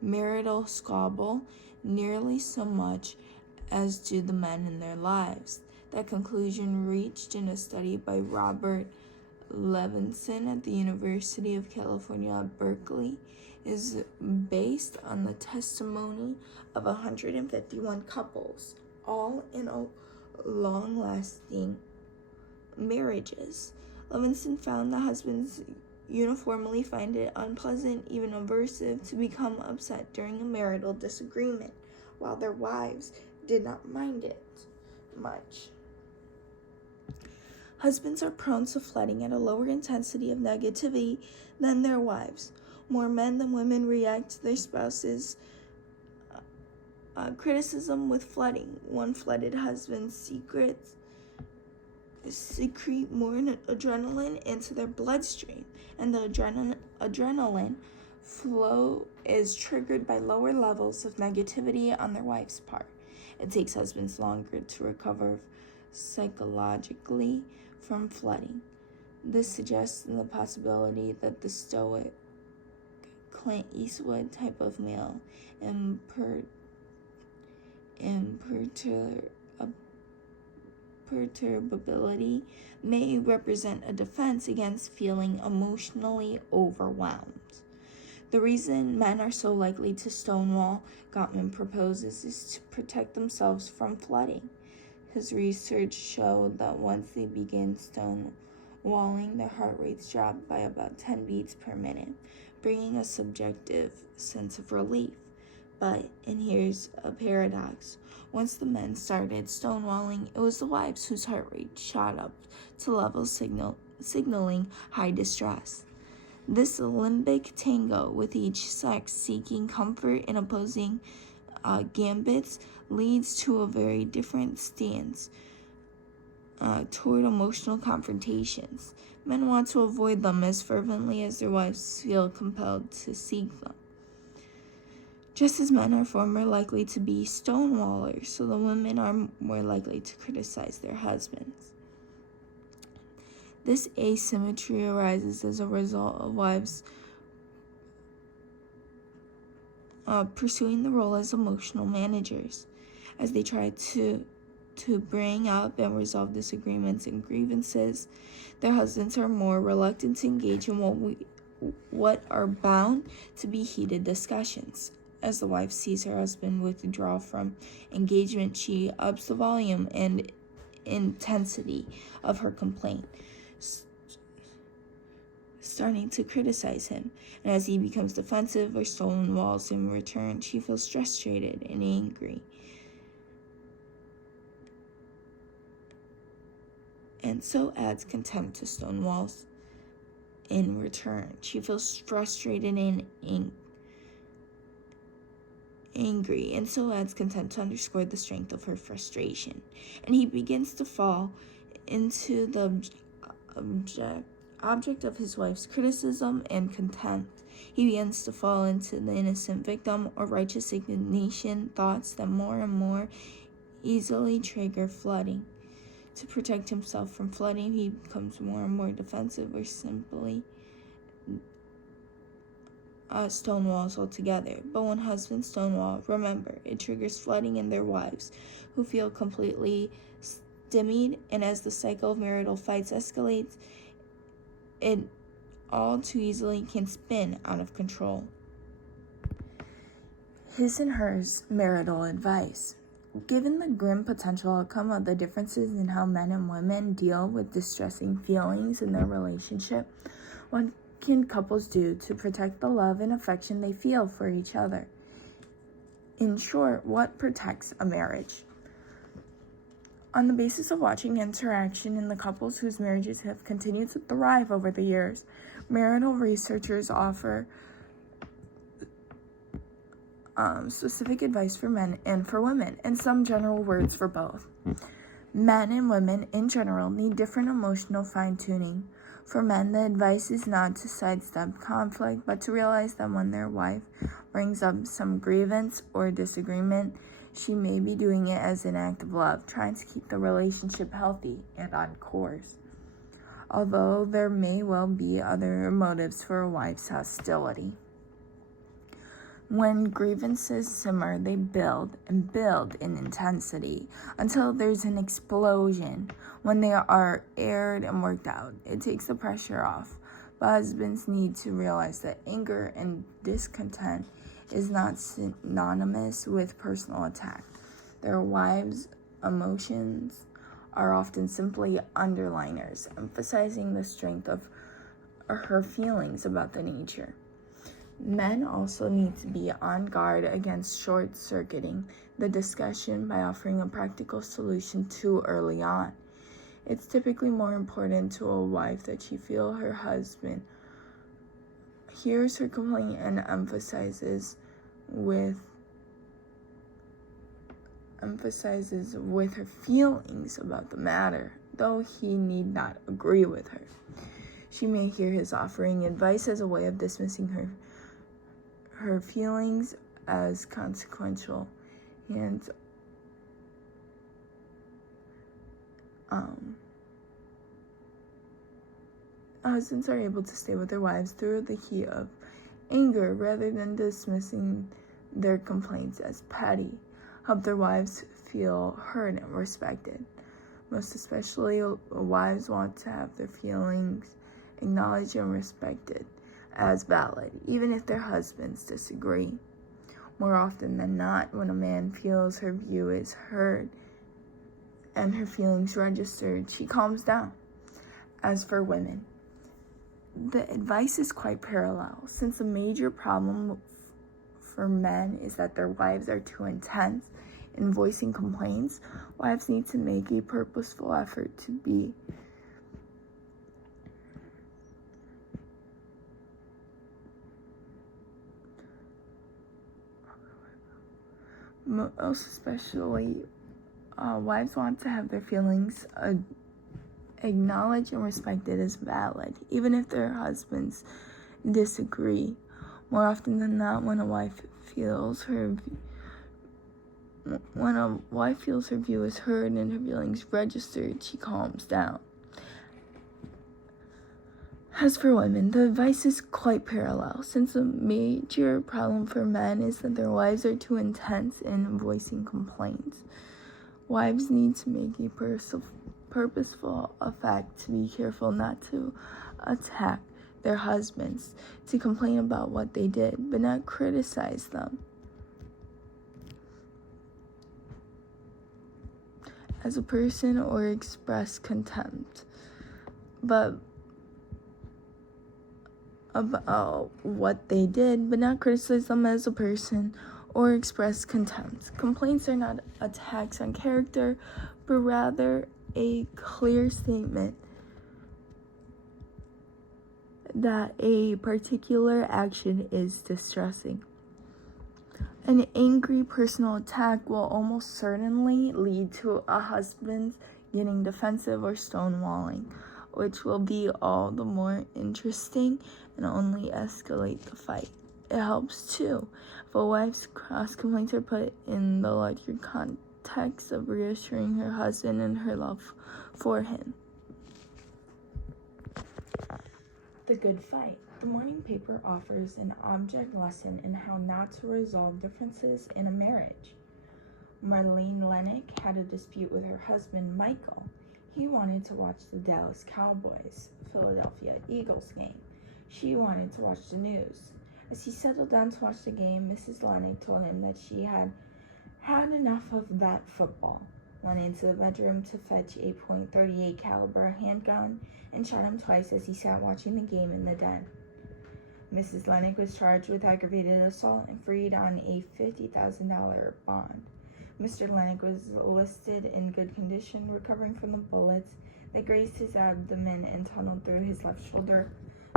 marital squabble nearly so much as do the men in their lives. That conclusion, reached in a study by Robert Levinson at the University of California at Berkeley, is based on the testimony of 151 couples, all in long-lasting marriages. Levinson found that husbands uniformly find it unpleasant, even aversive, to become upset during a marital disagreement, while their wives did not mind it much. Husbands are prone to flooding at a lower intensity of negativity than their wives. More men than women react to their spouses' criticism with flooding. One flooded husband secrete more adrenaline into their bloodstream, and the adrenaline flow is triggered by lower levels of negativity on their wife's part. It takes husbands longer to recover psychologically from flooding. This suggests the possibility that the stoic Clint Eastwood type of male imperturbability may represent a defense against feeling emotionally overwhelmed. The reason men are so likely to stonewall, Gottman proposes, is to protect themselves from flooding. His research showed that once they begin stonewalling, their heart rates drop by about 10 beats per minute, bringing a subjective sense of relief. But, and here's a paradox, once the men started stonewalling, it was the wives whose heart rate shot up to levels signaling high distress. This limbic tango with each sex seeking comfort in opposing gambits leads to a very different stance toward emotional confrontations. Men want to avoid them as fervently as their wives feel compelled to seek them. Just as men are far more likely to be stonewallers, so the women are more likely to criticize their husbands. This asymmetry arises as a result of wives pursuing the role as emotional managers. As they try to bring up and resolve disagreements and grievances, their husbands are more reluctant to engage in what are bound to be heated discussions. As the wife sees her husband withdraw from engagement, she ups the volume and intensity of her complaint, starting to criticize him. And as he becomes defensive or stonewalls in return, she feels frustrated and angry. And so adds contempt to stonewalls in return. She feels frustrated and angry, and so adds contempt to underscore the strength of her frustration. And he begins to fall into the object of his wife's criticism and contempt. He begins to fall into the innocent victim or righteous indignation thoughts that more and more easily trigger flooding. To protect himself from flooding, he becomes more and more defensive or simply stonewalls altogether. But when husbands stonewall, remember, it triggers flooding in their wives, who feel completely stymied, and as the cycle of marital fights escalates, it all too easily can spin out of control. His and hers marital advice. Given the grim potential outcome of the differences in how men and women deal with distressing feelings in their relationship, what can couples do to protect the love and affection they feel for each other? In short, what protects a marriage? On the basis of watching interaction in the couples whose marriages have continued to thrive over the years, marital researchers offer specific advice for men and for women, and some general words for both. Men and women in general need different emotional fine-tuning. For men, the advice is not to sidestep conflict, but to realize that when their wife brings up some grievance or disagreement, she may be doing it as an act of love, trying to keep the relationship healthy and on course. Although there may well be other motives for a wife's hostility. When grievances simmer, they build and build in intensity until there's an explosion. When they are aired and worked out, it takes the pressure off. But husbands need to realize that anger and discontent is not synonymous with personal attack. Their wives' emotions are often simply underliners, emphasizing the strength of her feelings about the nature. Men also need to be on guard against short-circuiting the discussion by offering a practical solution too early on. It's typically more important to a wife that she feel her husband hears her complaint and emphasizes with her feelings about the matter, though he need not agree with her. She may hear his offering advice as a way of dismissing her feelings as consequential, and husbands are able to stay with their wives through the heat of anger rather than dismissing their complaints as petty, help their wives feel heard and respected. Most especially, wives want to have their feelings acknowledged and respected as valid, even if their husbands disagree. More often than not, when a man feels her view is heard and her feelings registered, she calms down. As for women, the advice is quite parallel, since a major problem for men is that their wives are too intense in voicing complaints. Wives need to make a purposeful effort to be most especially wives want to have their feelings acknowledged and respected as valid, even if their husbands disagree. More often than not, when a wife feels her view is heard and her feelings registered, she calms down. As for women, the advice is quite parallel, since a major problem for men is that their wives are too intense in voicing complaints. Wives need to make a purposeful effort to be careful not to attack their husbands, to complain about what they did, but not criticize them as a person or express contempt, but about what they did, but not criticize them as a person or express contempt. Complaints are not attacks on character, but rather a clear statement that a particular action is distressing. An angry personal attack will almost certainly lead to a husband getting defensive or stonewalling, which will be all the more interesting and only escalate the fight. It helps too if a wife's cross complaints are put in the larger context of reassuring her husband and her love for him. The Good Fight. The morning paper offers an object lesson in how not to resolve differences in a marriage. Marlene Lennick had a dispute with her husband, Michael. He wanted to watch the Dallas Cowboys Philadelphia Eagles game. She wanted to watch the news. As he settled down to watch the game, Mrs. Lennick told him that she had had enough of that football, went into the bedroom to fetch a .38 caliber handgun and shot him twice as he sat watching the game in the den. Mrs. Lennick was charged with aggravated assault and freed on a $50,000 bond. Mr. Lennick was listed in good condition, recovering from the bullets that grazed his abdomen and tunneled through his left shoulder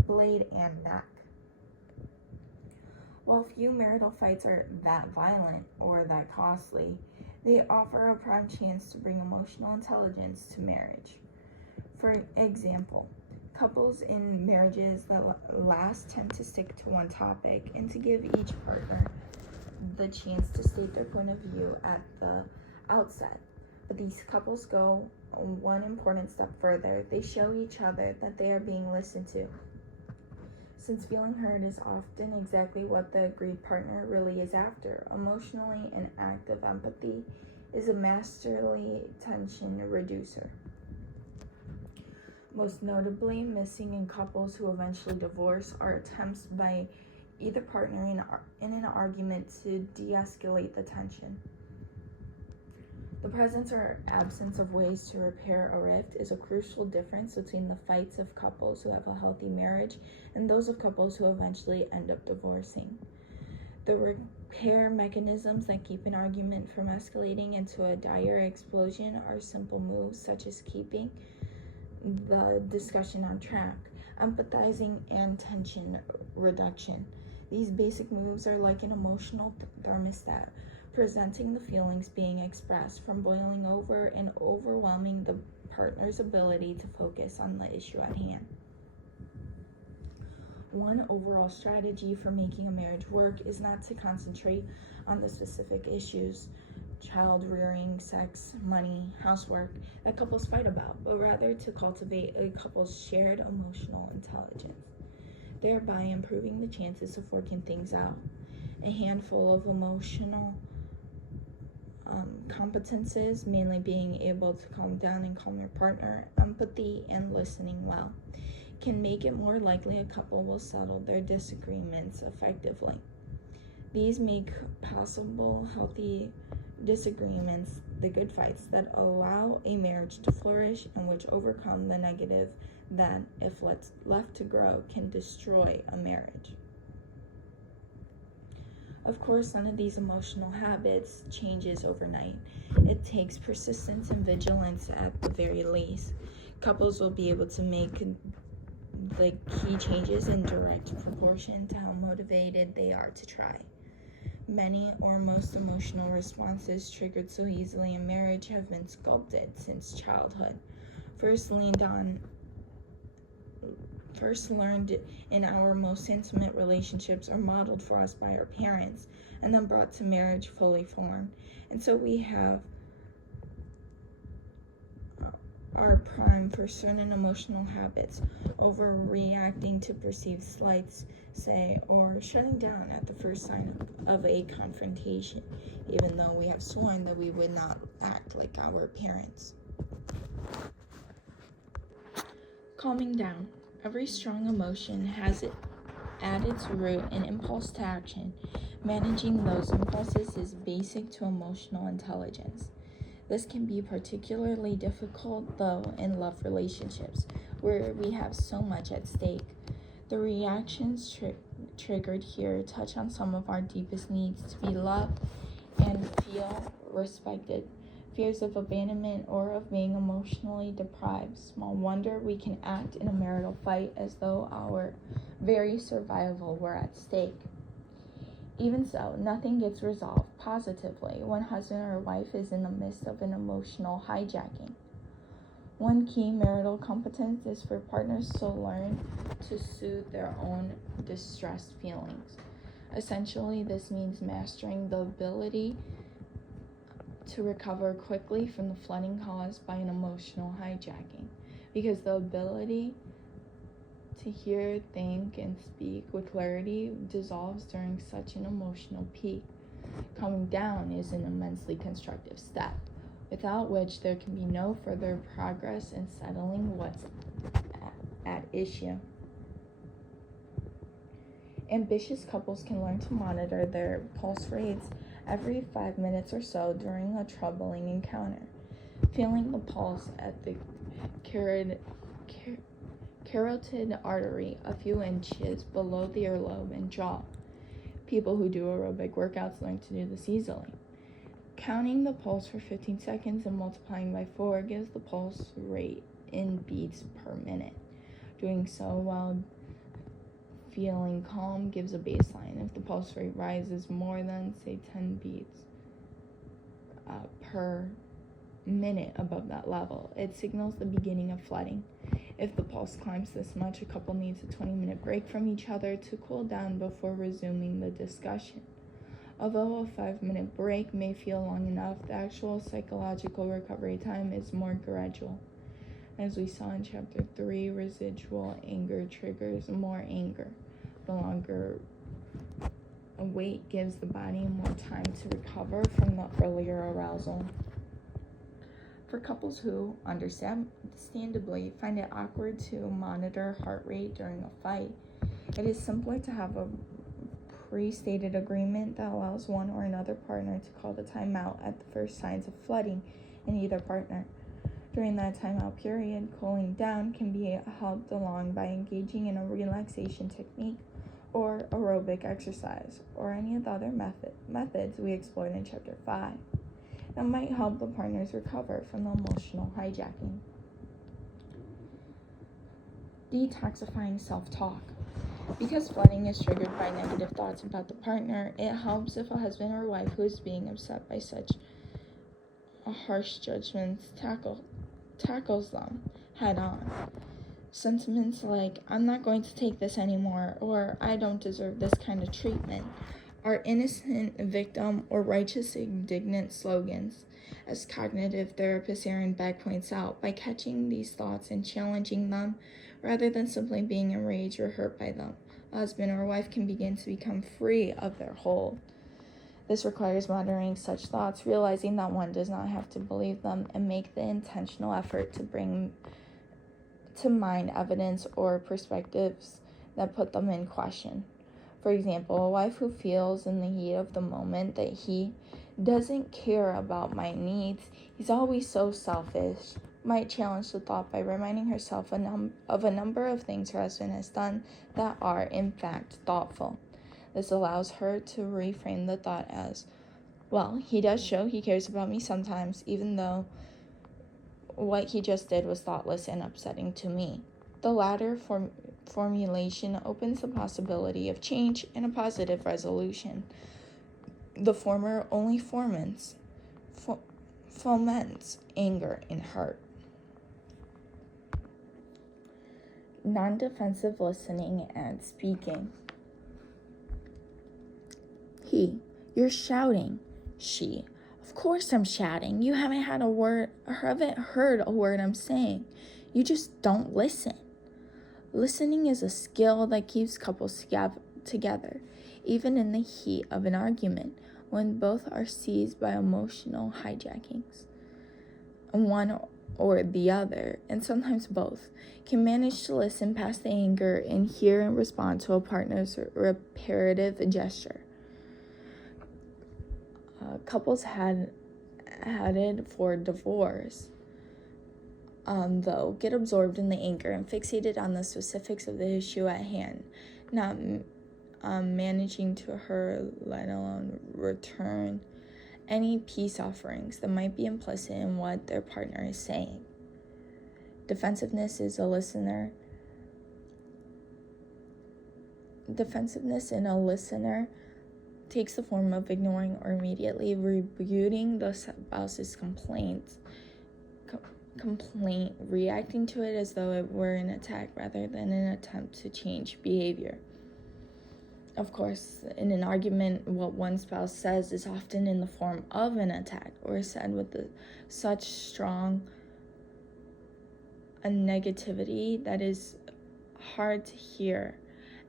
blade and neck. While few marital fights are that violent or that costly, they offer a prime chance to bring emotional intelligence to marriage. For example, couples in marriages that last tend to stick to one topic and to give each partner the chance to state their point of view at the outset. But these couples go one important step further. They show each other that they are being listened to. Since feeling heard is often exactly what the agreed partner really is after, emotionally an act of empathy is a masterly tension reducer. Most notably, missing in couples who eventually divorce are attempts by either partner in an argument to de-escalate the tension. The presence or absence of ways to repair a rift is a crucial difference between the fights of couples who have a healthy marriage and those of couples who eventually end up divorcing. The repair mechanisms that keep an argument from escalating into a dire explosion are simple moves such as keeping the discussion on track, empathizing, and tension reduction. These basic moves are like an emotional thermostat, preventing the feelings being expressed from boiling over and overwhelming the partner's ability to focus on the issue at hand. One overall strategy for making a marriage work is not to concentrate on the specific issues, child rearing, sex, money, housework, that couples fight about, but rather to cultivate a couple's shared emotional intelligence, thereby improving the chances of working things out. A handful of emotional competences, mainly being able to calm down and calm your partner, empathy, and listening well, can make it more likely a couple will settle their disagreements effectively. These make possible healthy disagreements the good fights that allow a marriage to flourish and which overcome the negative that, if left to grow, can destroy a marriage. Of course, none of these emotional habits changes overnight. It takes persistence and vigilance at the very least. Couples will be able to make the key changes in direct proportion to how motivated they are to try. Many or most emotional responses triggered so easily in marriage have been sculpted since childhood. First learned in our most intimate relationships are modeled for us by our parents and then brought to marriage fully formed. And so we have our prime for certain emotional habits, overreacting to perceived slights, say, or shutting down at the first sign of a confrontation, even though we have sworn that we would not act like our parents. Calming down. Every strong emotion has it at its root an impulse to action. Managing those impulses is basic to emotional intelligence. This can be particularly difficult, though, in love relationships, where we have so much at stake. The reactions triggered here touch on some of our deepest needs to be loved and feel respected. Fears of abandonment or of being emotionally deprived. Small wonder we can act in a marital fight as though our very survival were at stake. Even so, nothing gets resolved positively when husband or wife is in the midst of an emotional hijacking. One key marital competence is for partners to learn to soothe their own distressed feelings. Essentially, this means mastering the ability to recover quickly from the flooding caused by an emotional hijacking, because the ability to hear, think, and speak with clarity dissolves during such an emotional peak. Calming down is an immensely constructive step, without which there can be no further progress in settling what's at issue. Ambitious couples can learn to monitor their pulse rates every 5 minutes or so during a troubling encounter. Feeling the pulse at the carotid artery a few inches below the earlobe and jaw. People who do aerobic workouts learn to do this easily. Counting the pulse for 15 seconds and multiplying by 4 gives the pulse rate in beats per minute. Doing so while feeling calm gives a baseline. If the pulse rate rises more than, say, 10 beats per minute above that level, it signals the beginning of flooding. If the pulse climbs this much, a couple needs a 20-minute break from each other to cool down before resuming the discussion. Although a 5-minute break may feel long enough, the actual psychological recovery time is more gradual. As we saw in Chapter 3, residual anger triggers more anger. The longer a wait gives the body more time to recover from the earlier arousal. For couples who, understandably, find it awkward to monitor heart rate during a fight, it is simpler to have a pre-stated agreement that allows one or another partner to call the timeout at the first signs of flooding in either partner. During that timeout period, cooling down can be helped along by engaging in a relaxation technique or aerobic exercise, or any of the other methods we explored in Chapter 5 that might help the partners recover from the emotional hijacking. Detoxifying self-talk. Because flooding is triggered by negative thoughts about the partner, it helps if a husband or wife who is being upset by such harsh judgments tackles them head on. Sentiments like, "I'm not going to take this anymore," or "I don't deserve this kind of treatment," are innocent victim or righteous indignant slogans. As cognitive therapist Aaron Beck points out, by catching these thoughts and challenging them, rather than simply being enraged or hurt by them, a husband or wife can begin to become free of their hold. This requires monitoring such thoughts, realizing that one does not have to believe them, and make the intentional effort to bring to mind evidence or perspectives that put them in question. For example, a wife who feels in the heat of the moment that he doesn't care about my needs, he's always so selfish, might challenge the thought by reminding herself of a number of things her husband has done that are, in fact, thoughtful. This allows her to reframe the thought as, well, he does show he cares about me sometimes, even though what he just did was thoughtless and upsetting to me. The latter formulation opens the possibility of change and a positive resolution. The former only foments anger and hurt. Non-defensive listening and speaking. He, you're shouting. She, of course I'm shouting. You haven't heard a word I'm saying. You just don't listen. Listening is a skill that keeps couples together, even in the heat of an argument, when both are seized by emotional hijackings. One or the other, and sometimes both, can manage to listen past the anger and hear and respond to a partner's reparative gesture. Couples headed for divorce, though, get absorbed in the anger and fixated on the specifics of the issue at hand, not managing to her, let alone return any peace offerings that might be implicit in what their partner is saying. Defensiveness in a listener takes the form of ignoring or immediately rebutting the spouse's complaint, reacting to it as though it were an attack rather than an attempt to change behavior. Of course, in an argument, what one spouse says is often in the form of an attack or said with such strong a negativity that is hard to hear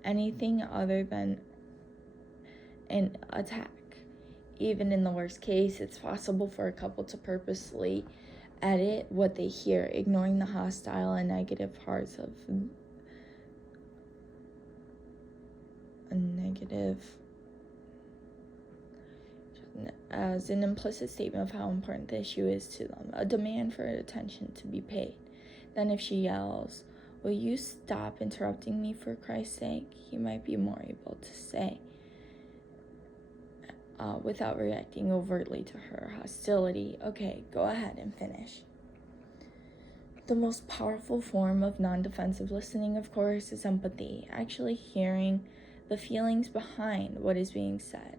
anything other than an attack. Even in the worst case, it's possible for a couple to purposely edit what they hear, ignoring the hostile and negative parts of as an implicit statement of how important the issue is to them, a demand for attention to be paid. Then if she yells, "Will you stop interrupting me for Christ's sake?" he might be more able to say, without reacting overtly to her hostility, "Okay, go ahead and finish." The most powerful form of non-defensive listening, of course, is empathy, actually hearing the feelings behind what is being said.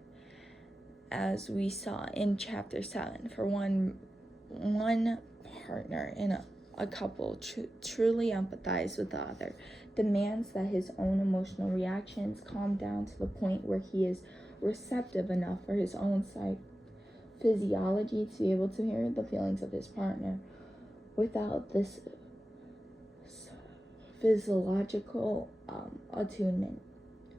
As we saw in chapter 7, for one partner in a couple truly empathize with the other, demands that his own emotional reactions calm down to the point where he is receptive enough for his own physiology to be able to hear the feelings of his partner. Without this physiological attunement,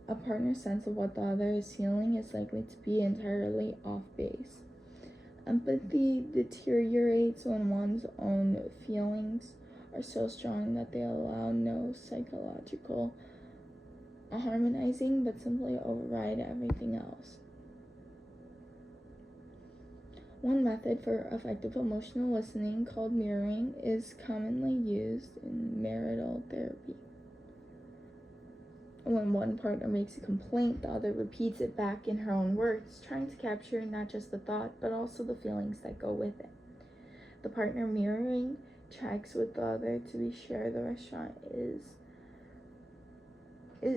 a partner's sense of what the other is feeling is likely to be entirely off base. Empathy deteriorates when one's own feelings are so strong that they allow no psychological harmonizing, but simply override everything else. One method for effective emotional listening, called mirroring, is commonly used in marital therapy. When one partner makes a complaint, the other repeats it back in her own words, trying to capture not just the thought, but also the feelings that go with it. The partner mirroring checks with the other to be sure the restaurant is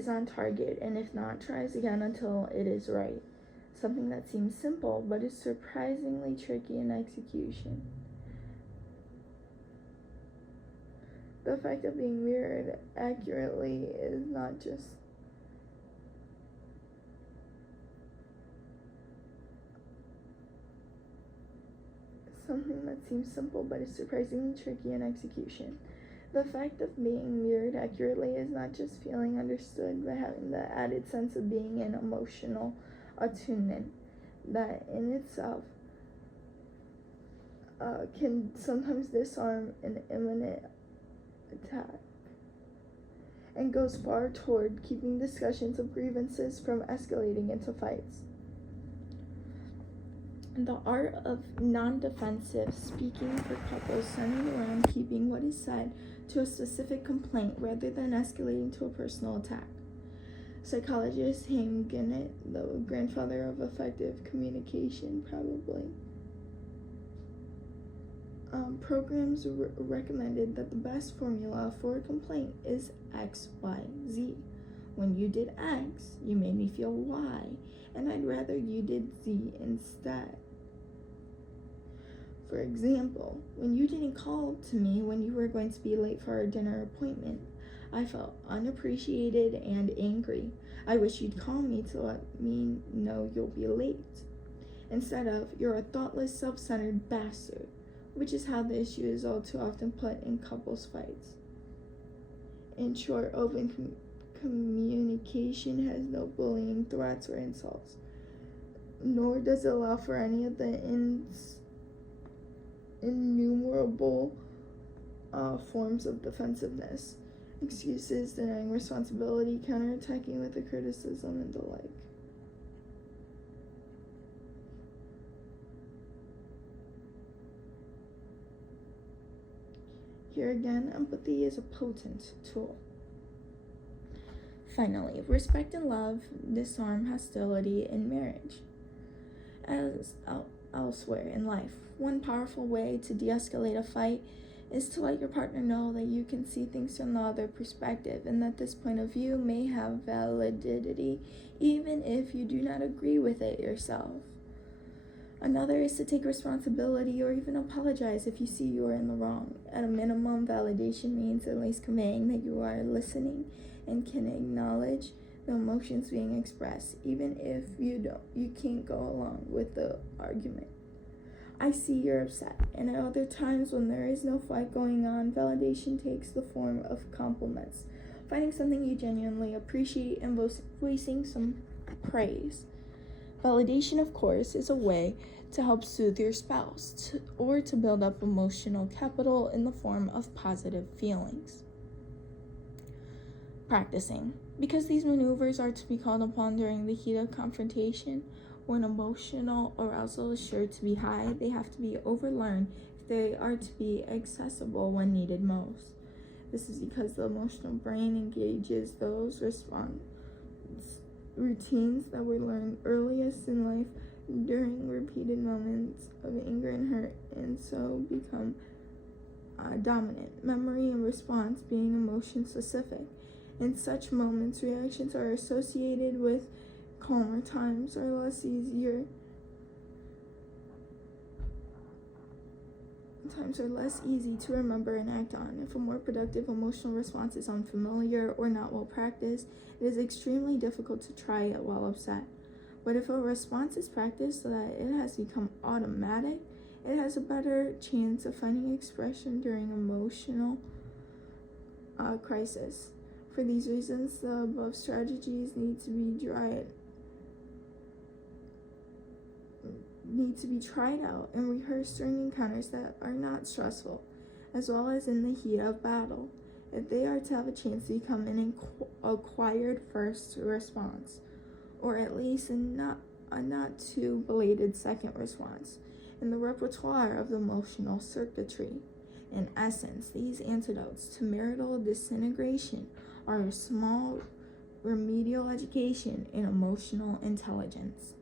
on target, and if not, tries again until it is right. Something that seems simple, but is surprisingly tricky in execution. The effect of being mirrored accurately is not just something that seems simple, but is surprisingly tricky in execution. The effect of being mirrored accurately is not just feeling understood, but having the added sense of being in emotional attunement. that in itself can sometimes disarm an imminent attack, and goes far toward keeping discussions of grievances from escalating into fights. The art of non-defensive speaking for couples centered around keeping what is said to a specific complaint rather than escalating to a personal attack. Psychologist Haim Gannett, the grandfather of effective communication, probably, programs recommended that the best formula for a complaint is X, Y, Z. When you did X, you made me feel Y, and I'd rather you did Z instead. For example, when you didn't call to me when you were going to be late for our dinner appointment, I felt unappreciated and angry. I wish you'd call me to let me know you'll be late. Instead of, you're a thoughtless, self-centered bastard, which is how the issue is all too often put in couples fights. In short, open communication has no bullying, threats, or insults, nor does it allow for any of the innumerable forms of defensiveness, excuses, denying responsibility, counterattacking with a criticism, and the like. Here again, empathy is a potent tool. Finally, respect and love disarm hostility in marriage. As elsewhere in life, one powerful way to de-escalate a fight is to let your partner know that you can see things from the other perspective and that this point of view may have validity even if you do not agree with it yourself. Another is to take responsibility or even apologize if you see you are in the wrong. At a minimum, validation means at least conveying that you are listening and can acknowledge the emotions being expressed, even if you can't go along with the argument. I see you're upset, and at other times when there is no fight going on, validation takes the form of compliments, finding something you genuinely appreciate and voicing some praise. Validation, of course, is a way to help soothe your spouse or to build up emotional capital in the form of positive feelings. Practicing. Because these maneuvers are to be called upon during the heat of confrontation, when emotional arousal is sure to be high, they have to be overlearned if they are to be accessible when needed most. This is because the emotional brain engages those response routines that were learned earliest in life during repeated moments of anger and hurt, and so become dominant. Memory and response being emotion specific. In such moments, reactions are associated with calmer times are less easy to remember and act on. If a more productive emotional response is unfamiliar or not well practiced, it is extremely difficult to try it while upset. But if a response is practiced so that it has become automatic, it has a better chance of finding expression during emotional crisis. For these reasons, the above strategies need to be tried out and rehearsed during encounters that are not stressful, as well as in the heat of battle, if they are to have a chance to become an acquired first response, or at least a not too belated second response, in the repertoire of the emotional circuitry. In essence, these antidotes to marital disintegration are a small remedial education in emotional intelligence.